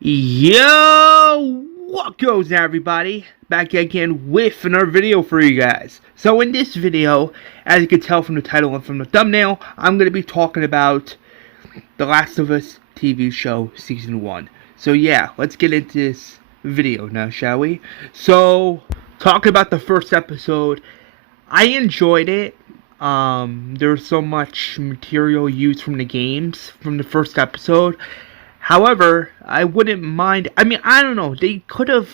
Yo, what goes on, everybody? Back again with another video for you guys. So in this video, as you can tell from the title and from the thumbnail, I'm going to be talking about The Last of Us TV show season 1. So yeah, let's get into this video now, shall we? So, talking about the first episode, I enjoyed it. There's so much material used from the games from the first episode. However, I wouldn't mind. I mean, I don't know. They could have.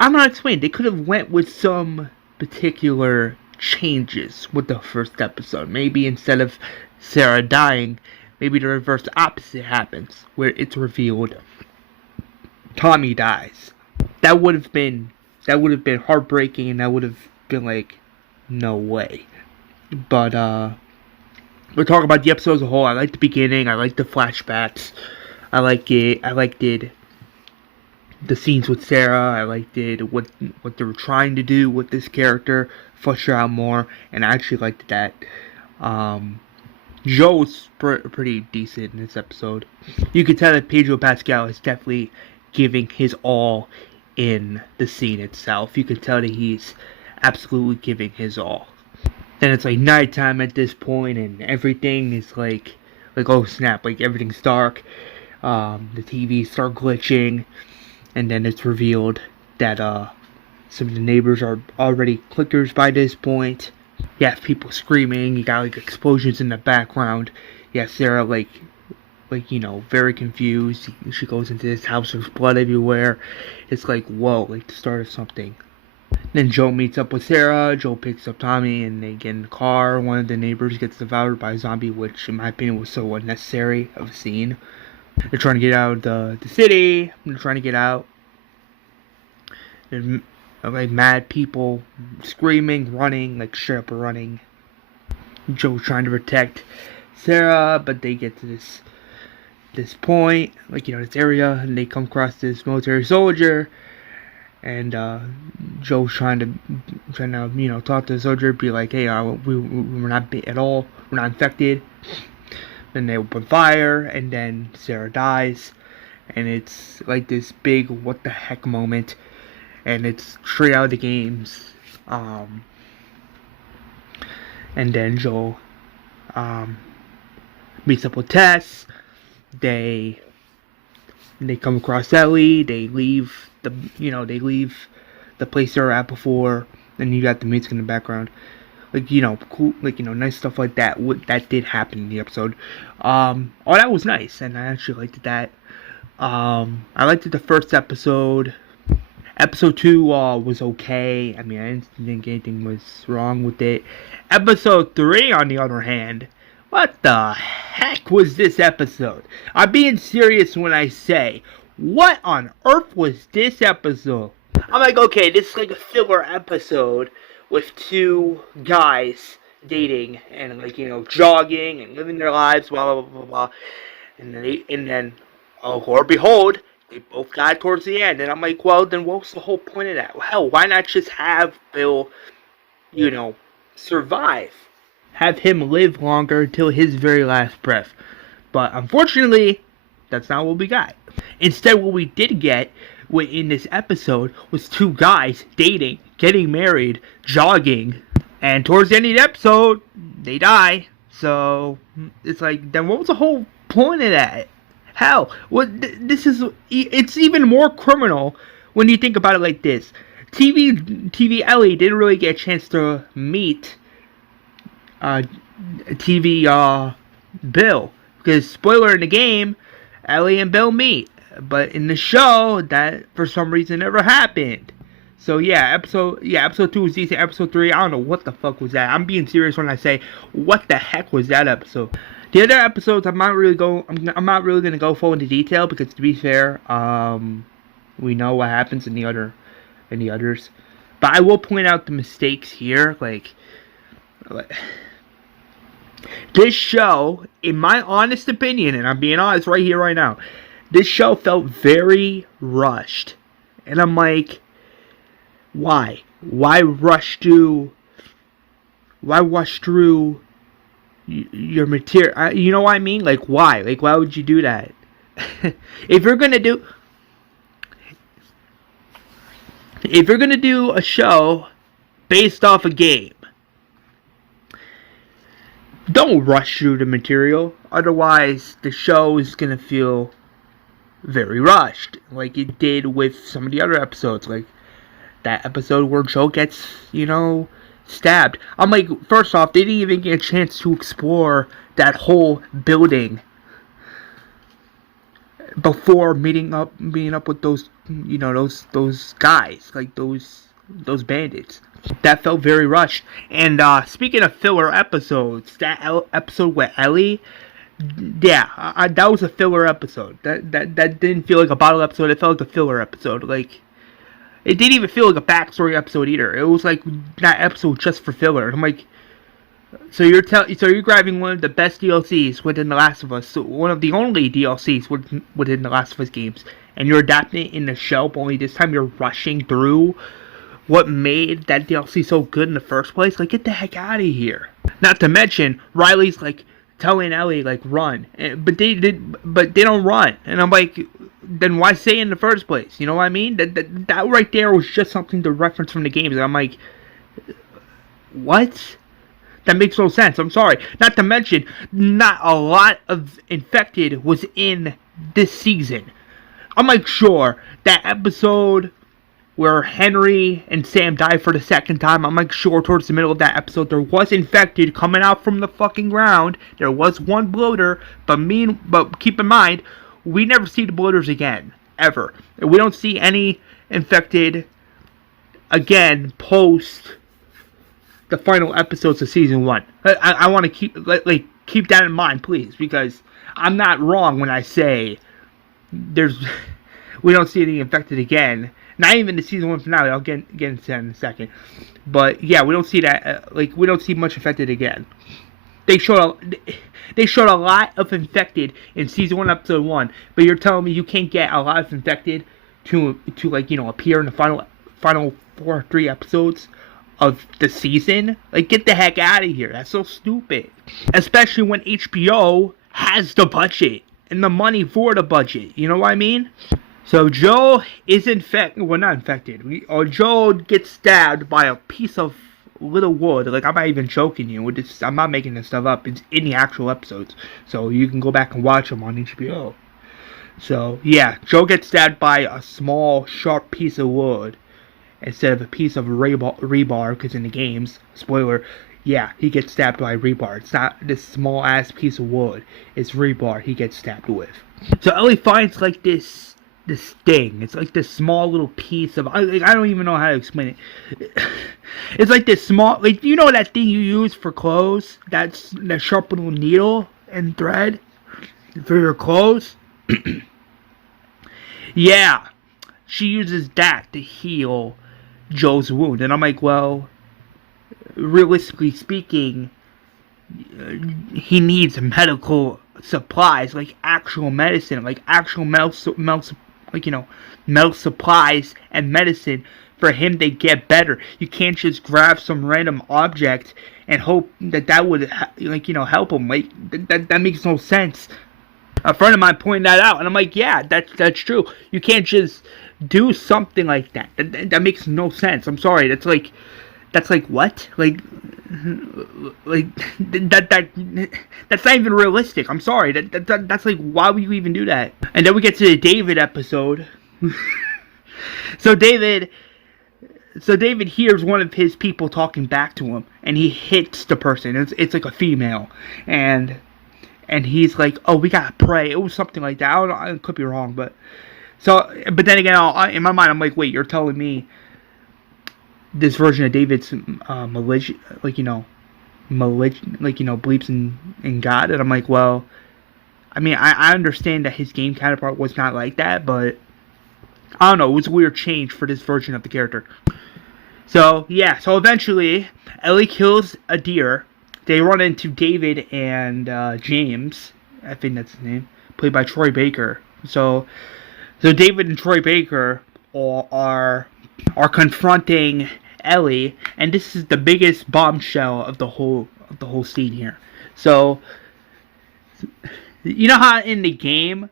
I'm not explaining. They could have went with some particular changes with the first episode. Maybe instead of Sarah dying, maybe the reverse opposite happens, where it's revealed Tommy dies. That would have been heartbreaking, and that would have been like, no way. But we're talking about the episode as a whole. I like the beginning. I like the flashbacks. I liked it. The scenes with Sarah. I liked it. What they were trying to do with this character, flesh her out more, and I actually liked that. Joe's pretty decent in this episode. You can tell that Pedro Pascal is definitely giving his all in the scene itself. You can tell that he's absolutely giving his all. Then it's like nighttime at this point, and everything is like oh snap, like everything's dark. The TV start glitching, and then it's revealed that some of the neighbors are already clickers by this point. You have people screaming. You got like explosions in the background. Yeah, Sarah like very confused. She goes into this house. There's blood everywhere. It's like whoa, like the start of something. Then Joe meets up with Sarah. Joe picks up Tommy, and they get in the car. One of the neighbors gets devoured by a zombie, which, in my opinion, was so unnecessary of a scene. They're trying to get out of the city. They're trying to get out. There's like mad people screaming, running, like straight up running. Joe's trying to protect Sarah, but they get to this point, like this area, and they come across this military soldier. And Joe's trying to talk to the soldier, be like, hey, we're not bit at all, we're not infected. Then they open fire, and then Sarah dies, and it's like this big what the heck moment, and it's straight out of the games. And then Joel meets up with Tess. They come across Ellie. They leave the place they were at before, and you got the music in the background, cool, nice stuff like that. That did happen in the episode. All that was nice, and I actually liked that. I liked it the first episode. Episode 2 was okay. I mean, I didn't think anything was wrong with it. Episode 3, on the other hand, what the heck was this episode? I'm being serious when I say, what on earth was this episode? I'm like, okay, this is like a filler episode with two guys dating and jogging and living their lives, blah blah blah blah blah. And then oh Lord behold, they both died towards the end. And I'm like, well, then what's the whole point of that? Hell, why not just have Bill, survive? Have him live longer until his very last breath. But unfortunately, that's not what we got. Instead, what we did get in this episode was two guys dating, getting married, jogging, and towards the end of the episode, they die. So it's like, then what was the whole point of that? Hell, it's even more criminal when you think about it like this. TV Ellie didn't really get a chance to meet TV Bill, because spoiler, in the game, Ellie and Bill meet, but in the show, that for some reason never happened. So yeah, episode 2 was decent. Episode 3, I don't know what the fuck was that. I'm being serious when I say, what the heck was that episode? The other episodes, I'm not really gonna go full into detail, because to be fair, we know what happens in the others. But I will point out the mistakes here, like this show, in my honest opinion, and I'm being honest right here, right now, this show felt very rushed. And I'm like, why? Why rush through your material? You know what I mean? Like, why? Like, why would you do that? if you're gonna do a show based off a game, don't rush through the material. Otherwise, the show is gonna feel very rushed, like it did with some of the other episodes, like that episode where Joe gets, stabbed. I'm like, first off, they didn't even get a chance to explore that whole building before meeting up with those, those guys, like those bandits. That felt very rushed. And speaking of filler episodes, that episode with Ellie, yeah, that was a filler episode. That didn't feel like a bottle episode. It felt like a filler episode. Like, it didn't even feel like a backstory episode either. It was like that episode just for filler. I'm like, so you're grabbing one of the best DLCs within The Last of Us, one of the only DLCs within The Last of Us games, and you're adapting it in the show, but only this time you're rushing through what made that DLC so good in the first place. Like, get the heck out of here. Not to mention, Riley's like telling Ellie, like, run, but they don't run, and I'm like, then why say it in the first place? You know what I mean? That right there was just something to reference from the games, and I'm like, what? That makes no sense. I'm sorry. Not to mention, not a lot of infected was in this season. I'm like, sure, that episode where Henry and Sam died for the second time, I'm like, sure, towards the middle of that episode, there was infected coming out from the fucking ground. There was one bloater, but keep in mind, we never see the bloaters again, ever. We don't see any infected again post the final episodes of season 1. I want to keep that in mind, please, because I'm not wrong when I say we don't see any infected again. Not even the season 1 finale. I'll get into that in a second. But yeah, we don't see that. We don't see much infected again. They showed a lot of infected in season 1, episode 1. But you're telling me you can't get a lot of infected to appear in the final 4 or 3 episodes of the season? Like, get the heck out of here. That's so stupid. Especially when HBO has the budget and the money for the budget. You know what I mean? So Joe is infected. Well, not infected. Joe gets stabbed by a piece of little wood. Like, I'm not even joking you. I'm not making this stuff up. It's in the actual episodes. So you can go back and watch them on HBO. So, yeah. Joe gets stabbed by a small, sharp piece of wood instead of a piece of rebar, because in the games, spoiler, yeah, he gets stabbed by rebar. It's not this small ass piece of wood. It's rebar he gets stabbed with. So Ellie finds like this thing. It's like this small little piece of, I don't even know how to explain it. It's like this small, like, you know that thing you use for clothes? That sharp little needle and thread for your clothes? Yeah, she uses that to heal Joe's wound. And I'm like, well, realistically speaking, he needs medical supplies, like actual medicine, like actual medical supplies and medicine for him to get better. You can't just grab some random object and hope that would help him. Like, that makes no sense. A friend of mine pointed that out, and I'm like, yeah, that's true. You can't just do something like that. That makes no sense. I'm sorry. That's like what? That's not even realistic. I'm sorry. That's like, why would you even do that? And then we get to the David episode. So David hears one of his people talking back to him, and he hits the person. It's like a female, and he's like, oh, we gotta pray. It was something like that. I don't know. I could be wrong, but then again, in my mind, I'm like, wait, you're telling me this version of David's believes in God? And I'm like, well, I mean, I understand that his game counterpart was not like that, but I don't know, it was a weird change for this version of the character. So yeah, so eventually Ellie kills a deer. They run into David and James, I think that's his name, played by Troy Baker. So David and Troy Baker are confronting Ellie, and this is the biggest bombshell of the whole scene here. So, you know how in the game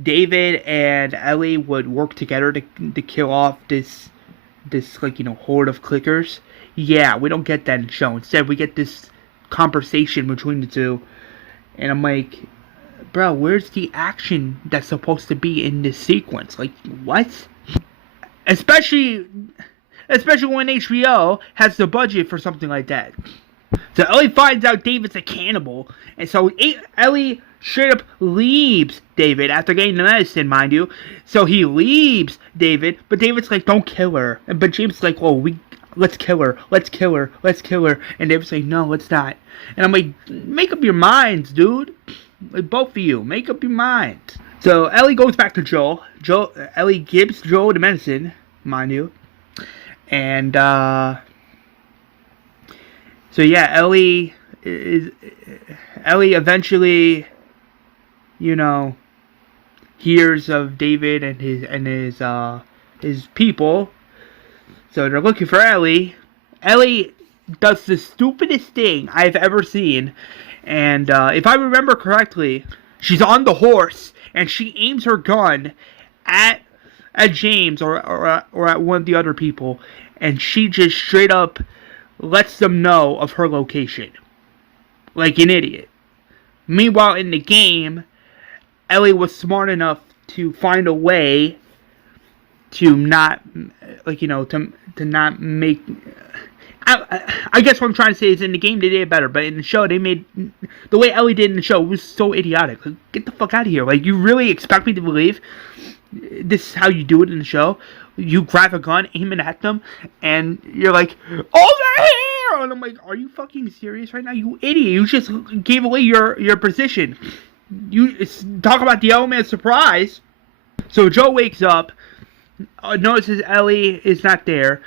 David and Ellie would work together to kill off this like, you know, horde of clickers. Yeah, we don't get that in the show. Instead, we get this conversation between the two, and I'm like, bro, where's the action that's supposed to be in this sequence? Like, what? Especially when HBO has the budget for something like that. So Ellie finds out David's a cannibal, and so Ellie straight up leaves David after getting the medicine, mind you. So he leaves David, but David's like, don't kill her. But James is like, oh, let's kill her, let's kill her, let's kill her. And David's like, no, let's not. And I'm like, make up your minds, dude. Like, both of you, make up your minds. So Ellie goes back to Joel. Ellie gives Joel the medicine, mind you. And, so yeah, Ellie eventually, you know, hears of David and his people. So they're looking for Ellie. Ellie does the stupidest thing I've ever seen, and if I remember correctly, she's on the horse and she aims her gun at James or at one of the other people, and she just straight up lets them know of her location. Like an idiot. Meanwhile, in the game, Ellie was smart enough to find a way to not, like, you know, to not make... I guess what I'm trying to say is in the game they did it better, but in the show they made... The way Ellie did in the show was so idiotic. Like, get the fuck out of here. Like, you really expect me to believe this is how you do it in the show? You grab a gun, aim it at them, and you're like, over here! And I'm like, are you fucking serious right now? You idiot. You just gave away your position. Talk about the element of surprise. So Joe wakes up, notices Ellie is not there.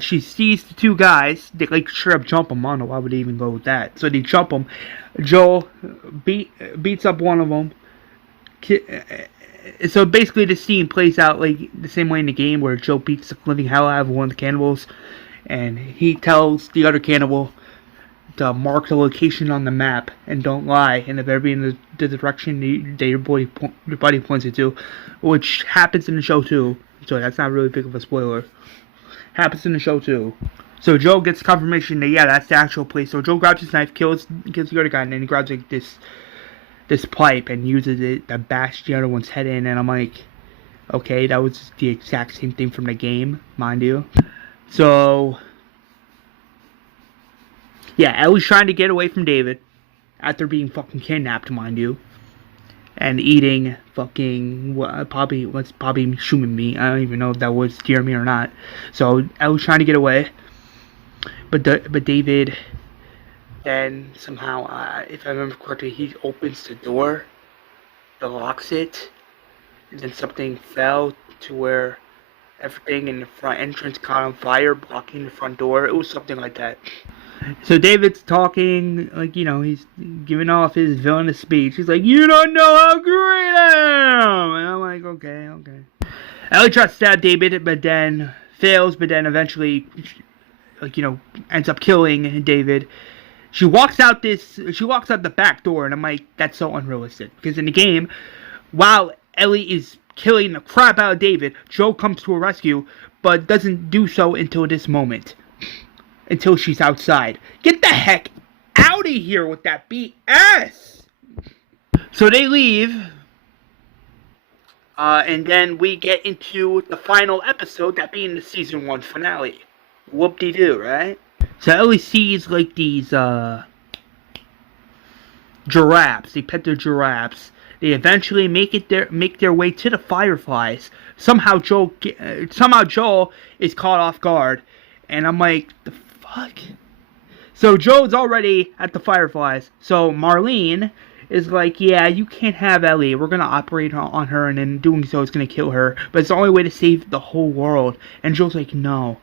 She sees the two guys. They like straight up jump them. I don't know why would they even go with that. So they jump them. Joel beats up one of them. So basically the scene plays out like the same way in the game where Joe beats the living hell out of one of the cannibals, and he tells the other cannibal to mark the location on the map and don't lie, and if ever be in the direction your buddy points it to, which happens in the show too, so that's not really big of a spoiler. Happens in the show too. So Joe gets confirmation that yeah, that's the actual place. So Joe grabs his knife, kills the other guy, and then he grabs like this pipe and uses it to bash the other one's head in, and I'm like, okay, that was the exact same thing from the game, mind you. So yeah, Ellie's trying to get away from David after being fucking kidnapped, mind you, and eating fucking probably human meat. I don't even know if that was deer meat or not. So Ellie's trying to get away, but David then somehow, if I remember correctly, he opens the door, locks it, and then something fell to where everything in the front entrance caught on fire, blocking the front door. It was something like that. So David's talking, like, you know, he's giving off his villainous speech. He's like, you don't know how great I am! And I'm like, okay. Ellie tries to stab David, but then fails, but then eventually, like, you know, ends up killing David. She walks out the back door, and I'm like, that's so unrealistic. Because in the game, while Ellie is killing the crap out of David, Joe comes to her rescue, but doesn't do so until this moment. Until she's outside. Get the heck out of here with that BS! So they leave, and then we get into the final episode, that being the season 1 finale. Whoop-de-doo, right? So Ellie sees like these giraffes. They pet their giraffes. They eventually make their way to the fireflies. Somehow Joel is caught off guard, and I'm like, the fuck? So Joel's already at the fireflies. So Marlene is like, yeah, you can't have Ellie. We're gonna operate on her, and in doing so, it's gonna kill her. But it's the only way to save the whole world. And Joel's like, no.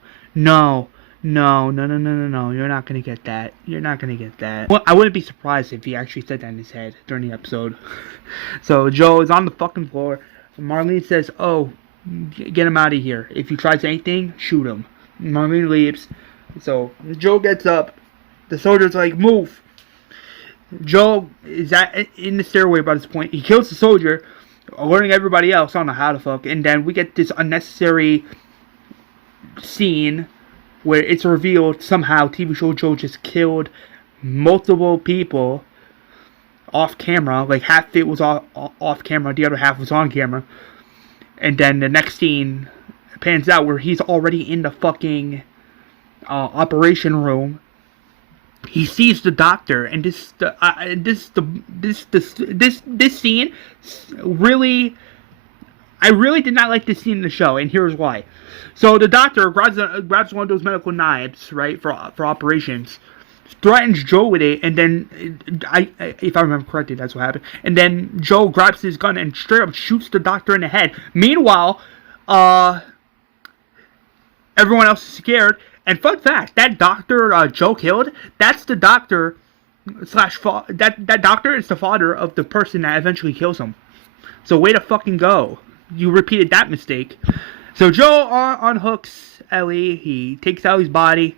You're not gonna get that. You're not gonna get that. Well, I wouldn't be surprised if he actually said that in his head during the episode. So Joe is on the fucking floor. Marlene says, oh, get him out of here. If he tries anything, shoot him. Marlene leaves. So Joe gets up. The soldier's like, move. Joe is in the stairway by this point. He kills the soldier. alerting everybody else. I don't know how the fuck. And then we get this unnecessary scene where it's revealed somehow TV show Joe just killed multiple people off camera. Like half it was off camera, the other half was on camera. And then the next scene pans out where he's already in the fucking operation room. He sees the doctor, and this scene really, I really did not like this scene in the show, and here's why. So the doctor grabs one of those medical knives, right, for operations, threatens Joe with it, and then if I remember correctly, that's what happened. And then Joe grabs his gun and straight up shoots the doctor in the head. Meanwhile, everyone else is scared. And fun fact, that doctor Joe killed, that's the doctor that doctor is the father of the person that eventually kills him. So way to fucking go. You repeated that mistake. So Joe unhooks Ellie. He takes Ellie's body.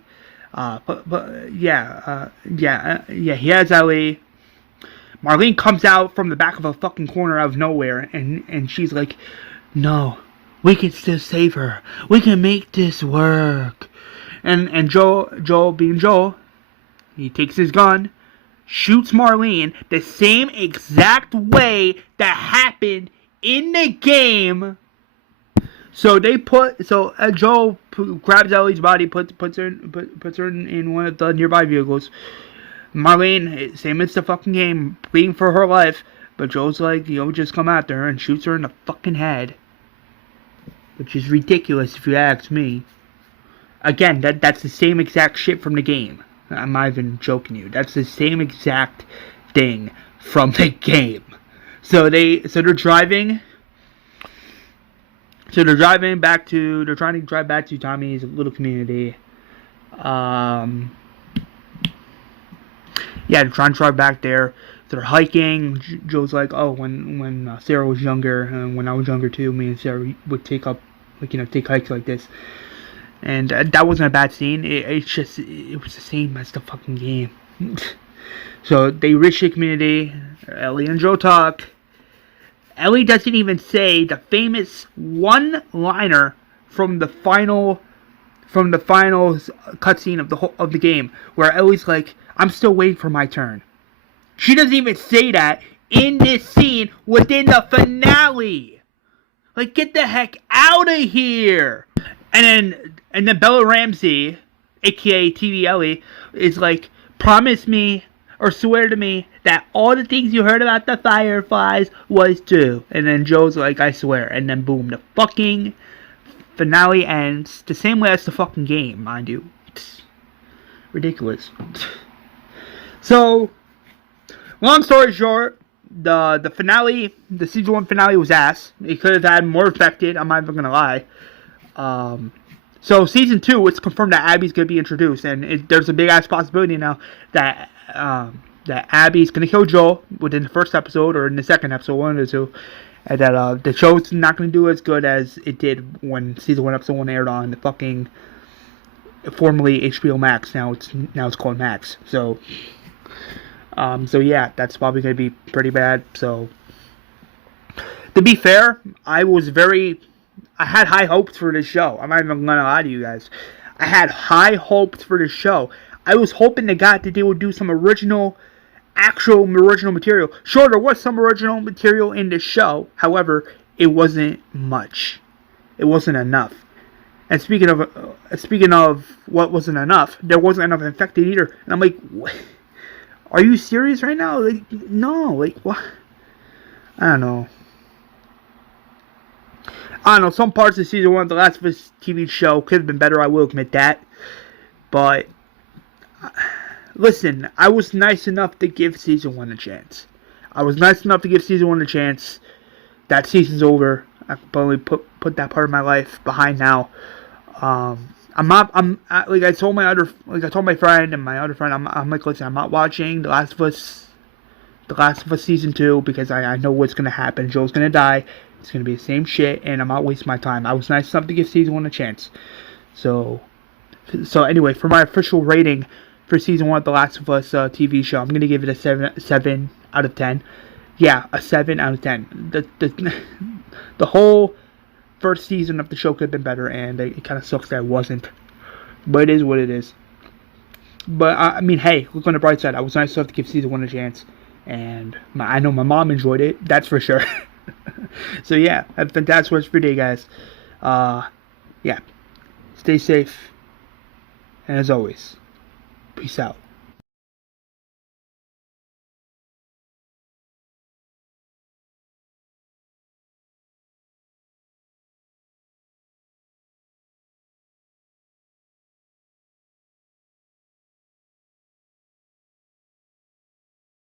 He has Ellie. Marlene comes out from the back of a fucking corner out of nowhere, and she's like, "No, we can still save her. We can make this work." And Joe being Joe, he takes his gun, shoots Marlene the same exact way that happened in the game. So Joe grabs Ellie's body, puts her in one of the nearby vehicles. Marlene, same as the fucking game, pleading for her life, but Joe's like, just come after her and shoots her in the fucking head, which is ridiculous if you ask me. Again, that's the same exact shit from the game. I'm not even joking you. That's the same exact thing from the game. So they're driving. So they're trying to drive back to Tommy's little community. They're trying to drive back there. They're hiking. Joe's like, oh, when Sarah was younger, and when I was younger too, me and Sarah would take hikes like this. And that wasn't a bad scene. It was the same as the fucking game. So they reach the community. Ellie and Joe talk. Ellie doesn't even say the famous one-liner from the final cutscene of the game, where Ellie's like, "I'm still waiting for my turn." She doesn't even say that in this scene within the finale. Like, get the heck out of here! And then Bella Ramsey, aka TV Ellie, is like, promise me or swear to me that all the things you heard about the Fireflies was true. And then Joe's like, I swear. And then boom, the fucking finale ends the same way as the fucking game, mind you. It's ridiculous. So, long story short, the finale, the season 1 finale was ass. It could have had more affected, I'm not even gonna lie. So season 2, it's confirmed that Abby's gonna be introduced, and there's a big ass possibility now that Abby's gonna kill Joel within the first episode or in the second episode, one of the two, and that the show's not gonna do as good as it did when season 1 episode 1 aired on the fucking formerly HBO Max. Now it's called Max. So yeah, that's probably gonna be pretty bad. So to be fair, I had high hopes for this show. I'm not even gonna lie to you guys. I had high hopes for this show. I was hoping to God that they would do some actual original material. Sure, there was some original material in this show. However, it wasn't much. It wasn't enough. And speaking of what wasn't enough, there wasn't enough infected either. And I'm like, what? Are you serious right now? Like, no. Like, what? I don't know. Some parts of season 1 of The Last of Us TV show could have been better, I will admit that. But, listen, I was nice enough to give season 1 a chance. That season's over. I can probably put that part of my life behind now. Like I told my friend and my other friend, I'm like, listen, I'm not watching The Last of Us season 2 because I know what's gonna happen. Joel's gonna die. It's gonna be the same shit, and I'm not wasting my time. I was nice enough to give season 1 a chance. So anyway, for my official rating for season 1 of The Last of Us TV show, I'm gonna give it a 7 out of 10. yeah, a 7 out of 10. The whole first season of the show could have been better, and it kind of sucks that it wasn't. But it is what it is. But I mean, hey, look on the bright side. I was nice enough to give season 1 a chance, and I know my mom enjoyed it. That's for sure. So yeah, have a fantastic rest of your day, guys. Yeah, stay safe, and as always, peace out.